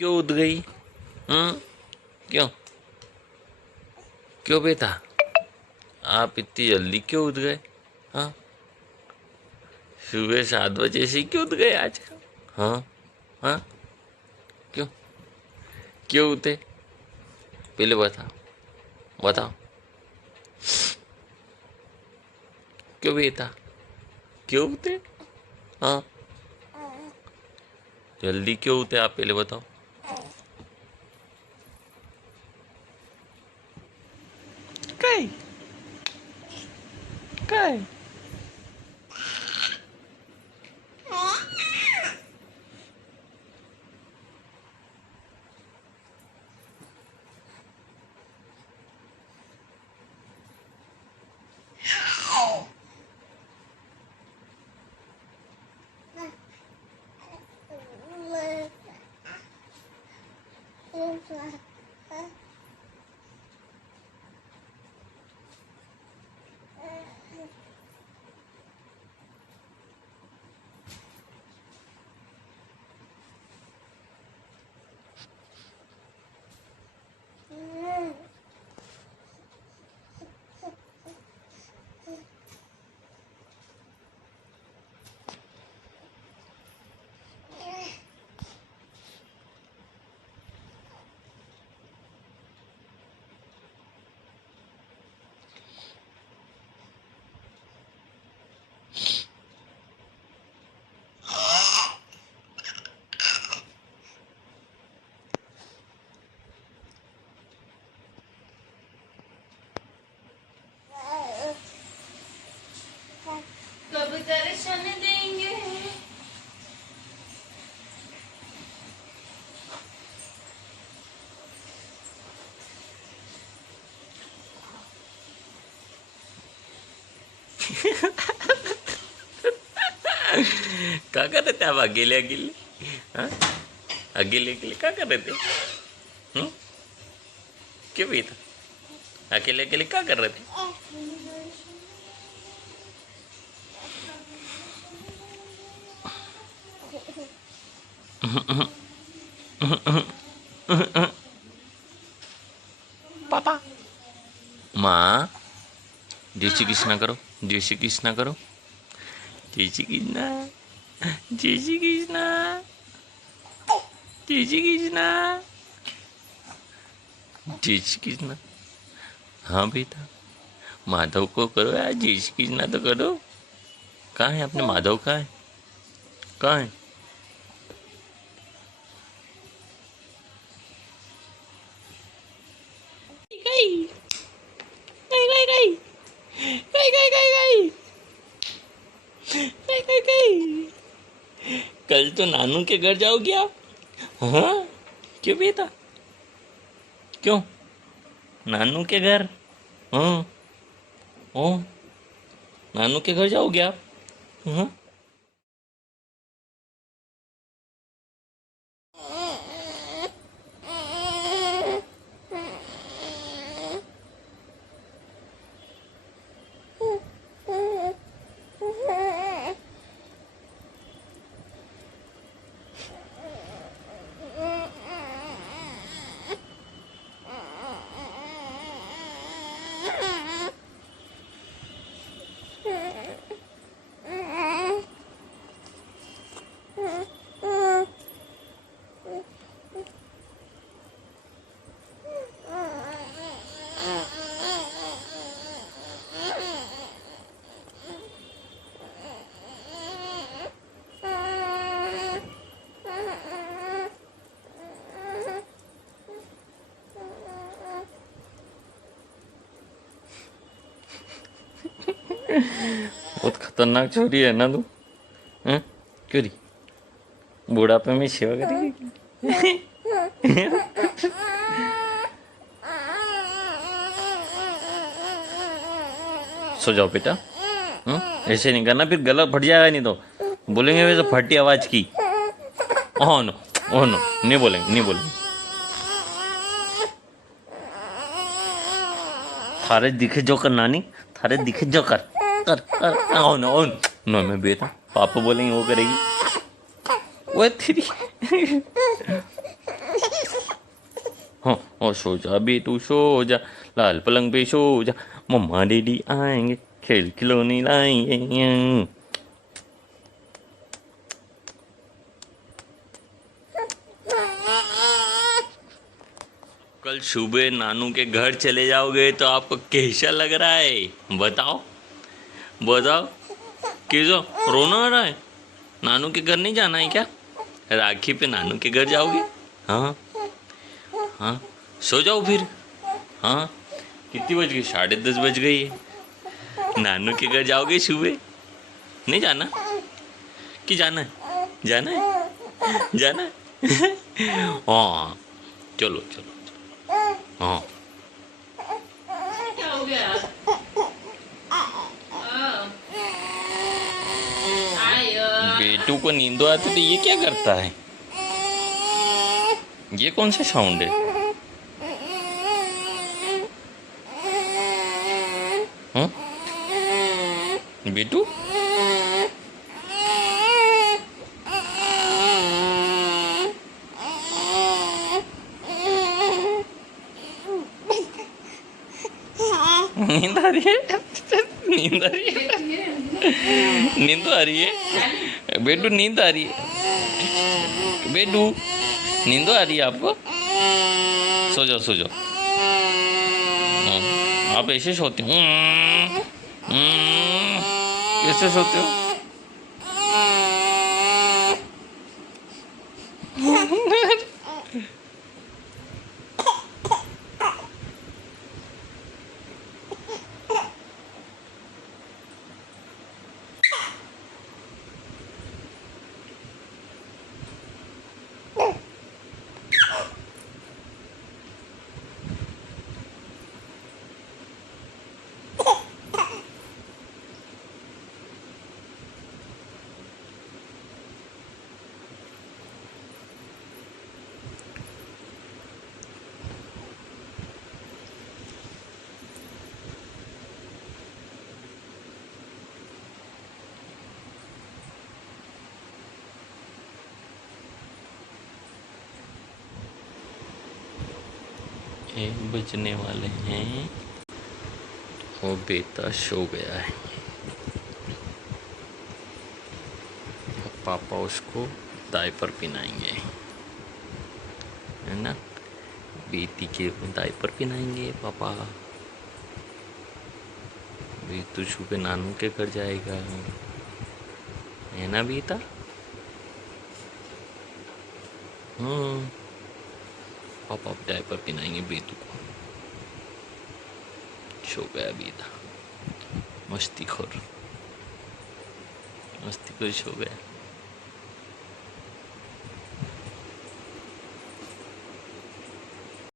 क्यों उठ गई? क्यों? क्यों बेटा? आप इतनी जल्दी क्यों उठ गए? हाँ, सुबह 7 बजे से क्यों उठ गए आज? हाँ हाँ, क्यों? क्यों उठे? पहले बताओ, बताओ। क्यों बेटा? क्यों उठे? हाँ, जल्दी क्यों उठे आप पहले बताओ। काय? काय? कभी दर्शन देंगे। क्या कर रहे थे आप अकेले अकेले? हाँ, अकेले अकेले क्या कर रहे थे? हम्म? क्यों बेटा अकेले अकेले क्या कर रहे थे? पापा, माँ, जय श्री कृष्णा करो, जय श्री कृष्णा करो, जय श्री कृष्णा, जय श्री कृष्णा, जय श्री कृष्णा, जय श्री कृष्णा। हाँ बेटा, माधव को करो यार, जय श्री कृष्णा तो करो। कहाँ है अपने माधव? कहाँ है? कहाँ है? गई गई गई गई गई गई गई गई गई गई गई। कल तो नानू के घर जाओगे आप? हाँ, क्यों बेटा? क्यों? नानू के घर? हाँ, ओ, नानू के घर जाओगे आप? हाँ। बहुत खतरनाक छोरी है ना तू। हैं? क्यों रही? बुढ़ापे में सेवा करेगी? सो जाओ बेटा। ऐसे नहीं करना, फिर गला फट जाएगा, नहीं तो बोलेंगे वैसे फटी आवाज की। ओह नो, ओह नो, नहीं बोलेंगे, नहीं बोलेंगे। थारे दिखे जो कर नानी, थारे दिखे जो कर कर कर। ओह नो, ओह नो, मैं बेटा पापा बोलेंगे वो करेगी। वो तेरी और सो जा बेटू सो जा, लाल पलंग पे सो जा, मम्मा डैडी आएंगे, खेल खिलौने लाएंगे। कल सुबह नानू के घर चले जाओगे तो आपको कैसा लग रहा है? बताओ बताओ, किसो रोना आ रहा है? नानू के घर नहीं जाना है क्या? राखी पे नानू के घर जाओगे? हाँ हाँ, सो जाओ फिर। हाँ, कितनी बज गई? 10:30 बज गई है। नानू के घर जाओगे सुबह? नहीं जाना कि जाना है? जाना है, जाना है। हाँ, चलो चलो। हाँ, क्या हो गया? आयो। बेटू को नींद आती तो ये क्या करता है? ये कौन सा साउंड है? हाँ? बेटू नींद आ रही है? नींद आ रही है? नींद आ रही है? बेटू नींद आ रही है? बेटू नींद आ रही है आपको? सो जाओ सो जाओ। हाँ, आप ऐसे सोते हो? कैसे सोते हो? एक बजने वाले हैं, वो बेटा सो गया है। पापा उसको डायपर पहनाएंगे, है ना? बेटी के डायपर पहनाएंगे पापा। बेटू सुबह नानू के घर जाएगा, है ना बेटा? पापा डायपर पहनाएंगे बेटू को। सो गया बेटा, मस्ती खोर सो गया।